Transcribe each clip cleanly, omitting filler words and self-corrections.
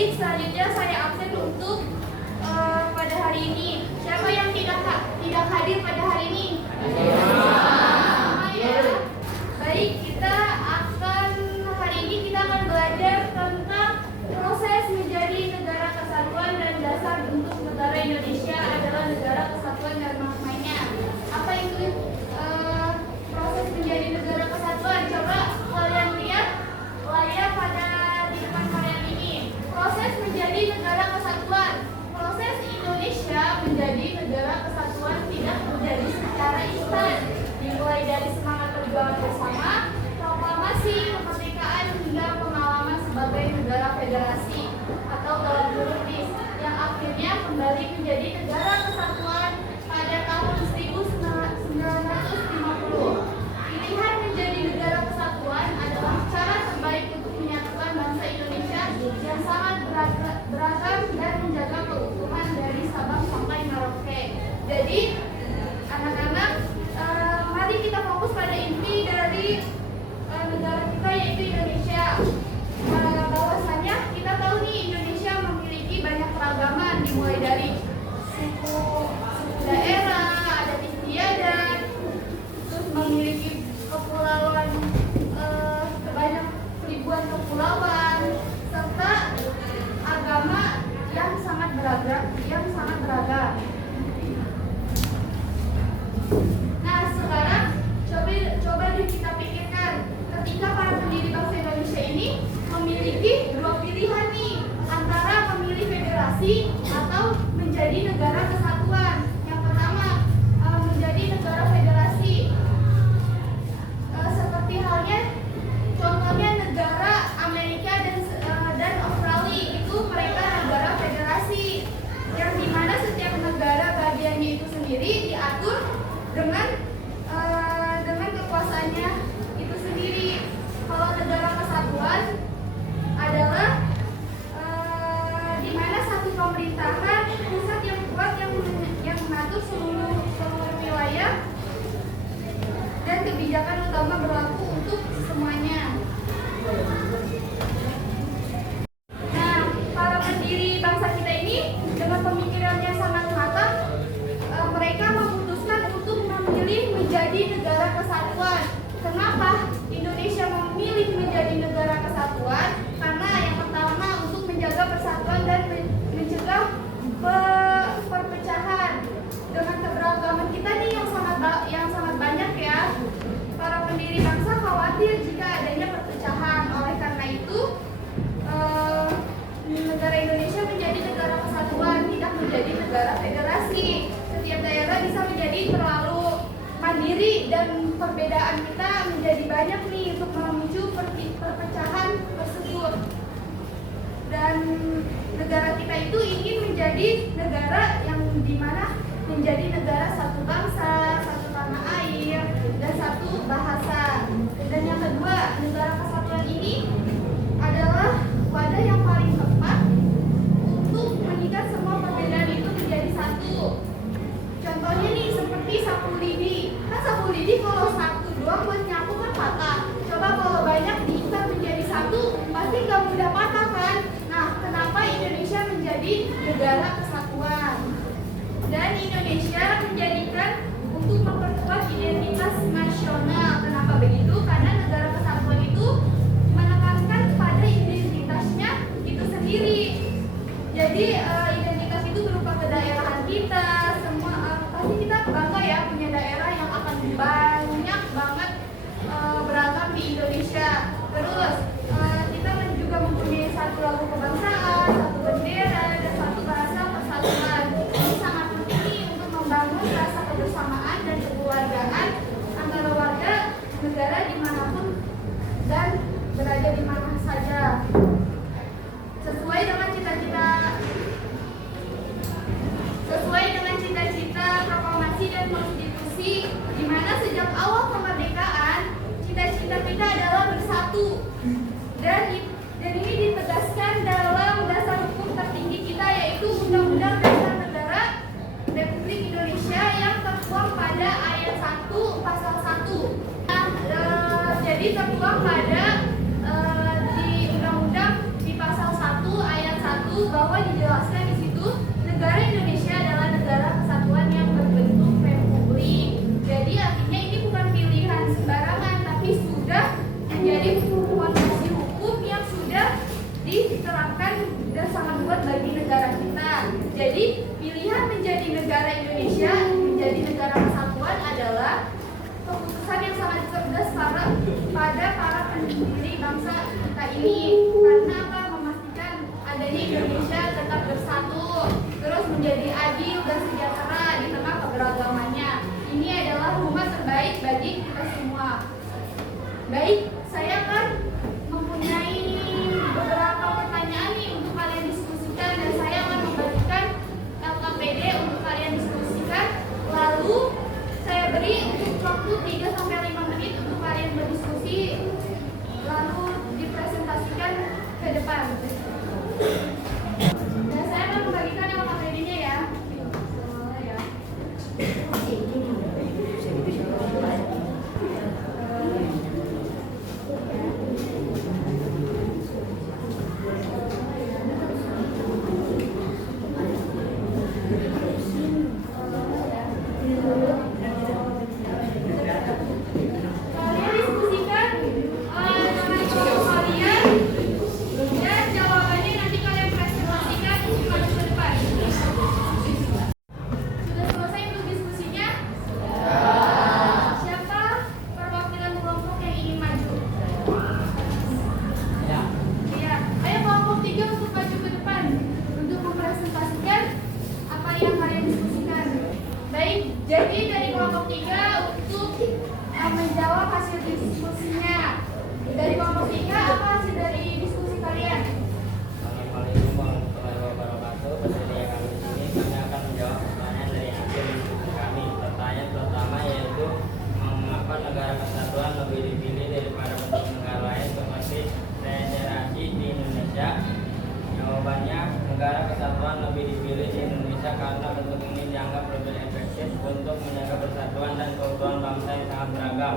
Baik, selanjutnya saya absen untuk pada hari ini. Siapa yang tidak hadir pada hari ini? Sama ya. Baik, hari ini kita akan belajar tentang proses menjadi negara kesatuan dan dasar untuk negara Indonesia adalah negara kesatuan dan maknanya. Apa itu proses menjadi negara kesatuan? Coba kalian lihat layar pada di depan kalian ini. Proses menjadi negara kesatuan. Proses Indonesia menjadi negara kesatuan tidak terjadi secara instan. Dimulai dari semangat perjuangan bersama, proklamasi kemerdekaan hingga pengalaman sebagai negara federasi atau dalam juridis yang akhirnya kembali menjadi negara kesatuan pada tahun 1950. Pilihan menjadi negara kesatuan adalah cara terbaik untuk menyatukan bangsa Indonesia yang sangat beragam dan menjaga keutuhan dari Sabang sampai Merauke. Jadi, anak-anak, mari kita fokus pada inti dari negara kita yaitu Indonesia. Bahwasanya kita tahu nih Indonesia memiliki banyak keragaman dimulai dari suku daerah, adat istiadat, terus memiliki kepulauan banyak ribuan kepulauan serta agama yang sangat beragam. Nah, sekarang coba deh kita pikirkan ketika para pendiri bangsa Indonesia ini memiliki dua pilihan nih antara memilih federasi atau menjadi negara kesatuan. Yang pertama menjadi negara federasi. Seperti halnya contohnya negara Amerika dan Australia itu mereka negara federasi yang dimana setiap negara bagiannya itu sendiri diatur dengan kekuasaannya itu sendiri. Kalau negara kesatuan adalah di mana satu pemerintahan pusat yang kuat yang mengatur seluruh wilayah dan kebijakan utama berlaku untuk semuanya. Nah, para pendiri bangsa kita ini dengan pemikirannya sangat matang, mereka memutuskan untuk memilih menjadi negara kesatuan. Kenapa Indonesia memilih menjadi negara kesatuan? Karena yang pertama untuk menjaga persatuan dan mencegah perpecahan. Dengan keberagaman kita nih yang sangat banyak ya, para pendiri bangsa khawatir jika adanya perpecahan. Oleh karena itu, negara Indonesia menjadi negara kesatuan, tidak menjadi negara federasi. Setiap daerah bisa menjadi terlalu mandiri dan perbedaan kita menjadi banyak nih untuk memicu perpecahan tersebut. Dan negara kita itu ingin menjadi negara yang dimana menjadi negara satu bangsa, satu tanah air, dan satu bahasa. Dan yang kedua, negara kesatuan ini adalah wadah yang paling tepat untuk mengikat semua perbedaan itu menjadi satu. Contohnya nih seperti sapu lidi. Kan sapu lidi kalau satu doang buat nyapu kan patah. Coba kalau banyak diikat menjadi satu, pasti nggak mudah patah kan? Nah, kenapa Indonesia menjadi negara kesatuan? Dan Indonesia menjadikan untuk memperkuat identitas nasional. Kenapa begitu? Karena negara kesatuan itu menekankan pada identitasnya itu sendiri. Jadi identitas itu berupa kedaerahan kita. Pasti kita bangga ya punya daerah yang akan banyak banget beragam di Indonesia. Terus kita juga mempunyai satu lagu kebangsaan, satu bendera, dan satu bahasa persatuan. Ini sangat penting untuk membangun rasa diterapkan dan sangat kuat bagi negara kita. Jadi pilihan menjadi negara Indonesia, menjadi negara kesatuan adalah keputusan yang sangat cerdas pada para pendiri bangsa kita ini. Karena apa? Memastikan adanya Indonesia tetap bersatu, terus menjadi adil dan sejahtera di tengah keberagamannya. Ini adalah rumah terbaik bagi kita semua. Baik, saya kan mempunyai beberapa pertanyaan nih untuk kalian diskusikan, dan saya akan membagikan LKPD untuk kalian diskusikan. Lalu saya beri untuk waktu 3-5 menit untuk kalian berdiskusi, lalu dipresentasikan ke depan. Dan saya akan membagikan LKPD-nya ya. Kalian diskusikan nama kalian dan jawabannya nanti kalian presentasikan maju ke depan. Sudah selesai untuk diskusinya? Siapa perwakilan kelompok yang ingin maju? Iya. Ayo kelompok 3 untuk maju ke depan untuk mempresentasikan apa yang kalian diskusikan. Baik, jadi dari kelompok 3 untuk menjawab hasil diskusinya. Dari kelompok 3, apa hasil dari diskusi kalian? Assalamualaikum warahmatullahi wabarakatuh. Bersedia kami di sini, kami akan menjawab pertanyaan dari hasil diskusi kami. Pertanyaan pertama yaitu mengapa negara kesatuan lebih dipilih daripada bentuk negara lain seperti federasi di Indonesia? Jawabannya, negara kesatuan lebih dipilih di Indonesia karena bentuk ini dianggap lebih efektif untuk menjaga persatuan dan keutuhan bangsa yang sangat beragam.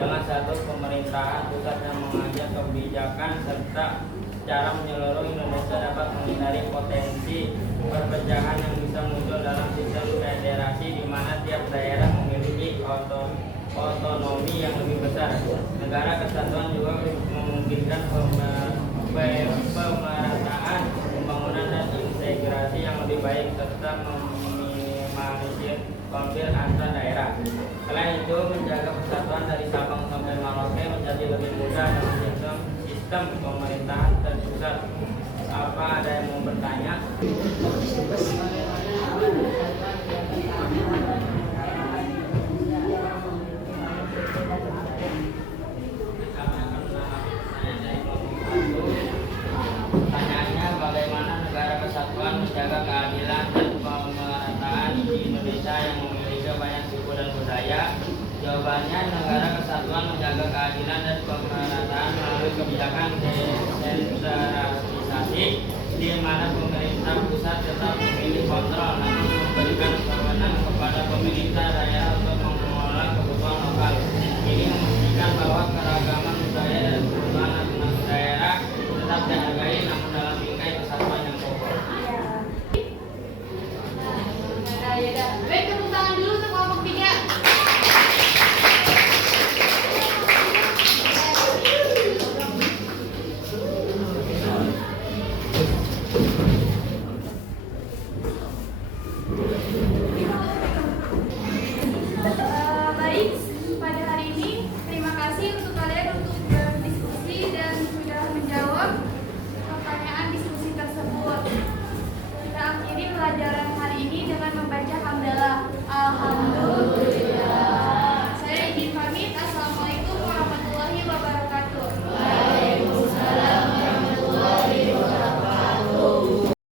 Dengan satu pemerintahan pusat yang mengajar kebijakan serta secara menyeluruh, Indonesia dapat menghindari potensi perpecahan yang bisa muncul dalam sistem federasi di mana tiap daerah memiliki otonomi yang lebih besar. Negara kesatuan juga memungkinkan pemerataan pembangunan dan integrasi yang lebih baik serta meminimalisir konflik antar daerah. Selain itu, menjaga persatuan dari Sabang sampai Merauke menjadi lebih mudah dengan sistem pemerintahan terpusat. Apa ada yang mau bertanya? Pertanyaannya, bagaimana negara kesatuan menjaga keadilan dan pemerataan di Indonesia yang memiliki banyak suku dan budaya? Jawabannya, negara kesatuan menjaga keadilan dan pemerataan melalui kebijakan desentralisasi, di mana pemerintah pusat tetap memiliki kontrol namun memberikan kewenangan kepada pemerintah daerah untuk mengelola kebutuhan lokal. Ini memastikan bahwa keragaman budaya dan